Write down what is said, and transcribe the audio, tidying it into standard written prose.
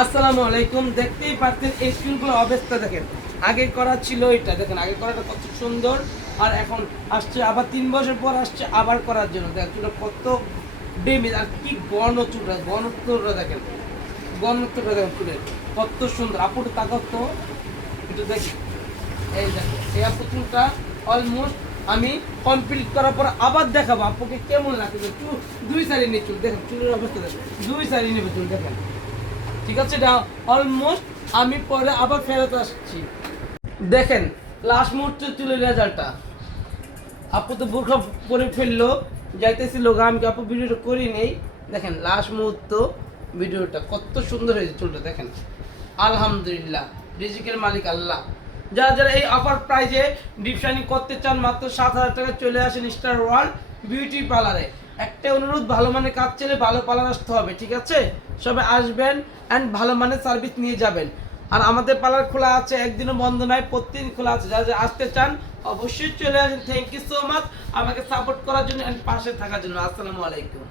আসসালামু আলাইকুম। দেখতেই পাচ্ছেন এই চুলগুলো অবস্থা দেখেন। আগে করা ছিল এটা দেখেন, আগে করাটা কত সুন্দর, আর এখন আসছে আবার 3 বছর পর আসছে আবার করার জন্য। দেখেন চুলটা কত ডেমেজ, আর কি ঘন চুলটা, ঘনত্বটা দেখেন, ঘনত্বটা দেখেন চুলের কত সুন্দর। আপুটা তাকাও তো একটু দেখেন, এই দেখো এই আপু চুলটা অলমোস্ট আমি কমপ্লিট করার পর আবার দেখাবো আপুকে কেমন লাগছে। চুল 2 সাইডে নিয়ে চুল দেখেন, চুলের অবস্থা দেখেন, 2 সাইডে নেবে চুল দেখেন। ঠিক আছে, এটা অলমোস্ট আমি পরে আবার ফেরত আসছি। দেখেন লাস্ট মুহূর্তে চুলের রেজাল্টটা। আপু তো বোরখা পরে ফেললো, যাইতেছিল গা, আমি আপু ভিডিওটা করি নেই। দেখেন লাস্ট মুহূর্ত ভিডিওটা কত সুন্দর হয়েছে চুলটা দেখেন। আলহামদুলিল্লাহ, রিজিকের মালিক আল্লাহ। যারা যারা এই অফার প্রাইজে ডিপ শাইনিং করতে চান মাত্র 7,000 টাকা চলে আসেন স্টার ওয়ার্ল্ড বিউটি পার্লারে। একটা অনুরোধ, ভালো মানের কাজ চলে ভালো পার্লার আসতে হবে, ঠিক আছে? সবাই আসবেন অ্যান্ড ভালো মানের সার্ভিস নিয়ে যাবেন। আর আমাদের পার্লার খোলা আছে, একদিনও বন্ধ নয়, প্রতিদিন খোলা আছে। যারা যারা আসতে চান অবশ্যই চলে আসেন। থ্যাংক ইউ সো মাচ আমাকে সাপোর্ট করার জন্য অ্যান্ড পাশে থাকার জন্য। আসসালামু আলাইকুম।